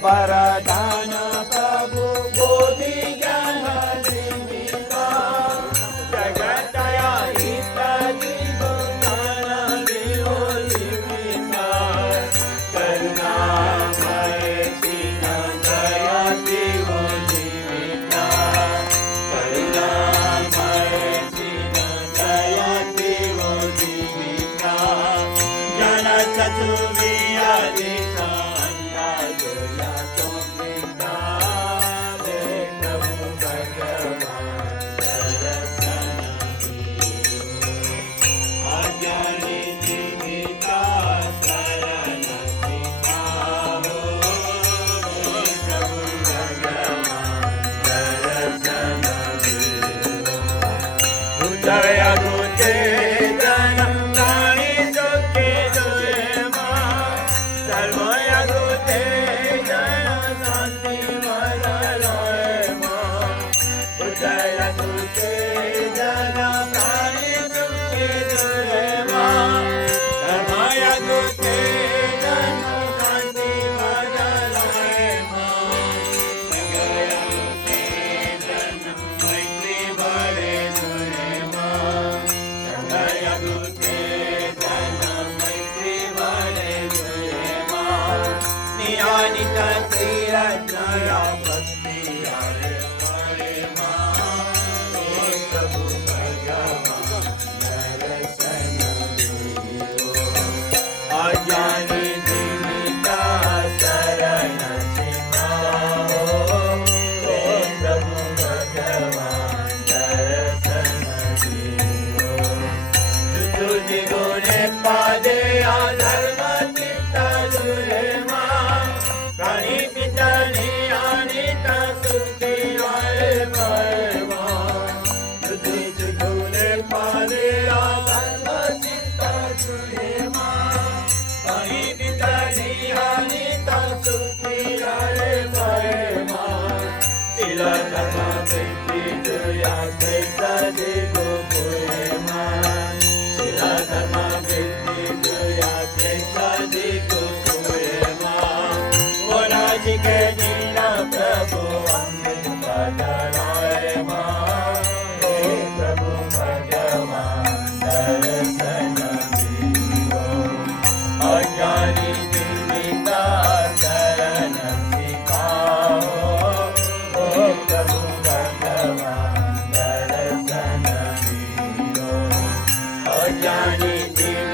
वरदान प्रभु बोधि ज्ञान निमिता जगतया इत्यादि ज्ञान विरोधिता करुणामय दीन दया देव जीविता करुणामय दीन दया देव जीविता जन चतुर्विया दिशा जोया चोमिता दे प्रभु भगवान दर्शन अज्ञानी जीविता शरण सिखाओ हे प्रभु भगवान दर्शन हृदय गुचे जन प्राणी सुखी दुरे मां सर्वय गुचे जन शांति मरलोय मां हृदय गुचे जन प्राणी सुखी दुरे मां सर्वय गुचे जन शांति मरलोय मां जगय गुचे जन मैत्री बड़े दुरे मां जगय गुचे जन मैत्री बड़े दुरे मां नियानित क्रिया भक्ति आरे परे मां हे प्रभु भगवान दर्शन दियो अज्ञानी जीविता शरण सिखाओ हे प्रभु भगवान दर्शन दियो तुझे गुणे पादे धर्म चित्त दुरे मां प्राणी पितनी अनित सुखी आए भय मां तुझे गुणे पादे धर्म चित्त दुरे मां प्राणी पितनी अनित सुखी आए भय मां तिला धर्म व्यक्ति दुया कैसा देव भोले मां तिला धर्म व्यक्ति दुया कैसा देव भोले मां बोला जी के जीना प्रभु अमृत बदलाए मां हे प्रभु भगवान दर्शन दियो अज्ञानी जीविता शरण सिखाओ हे प्रभु भगवान दर्शन दियो अज्ञानी जीविता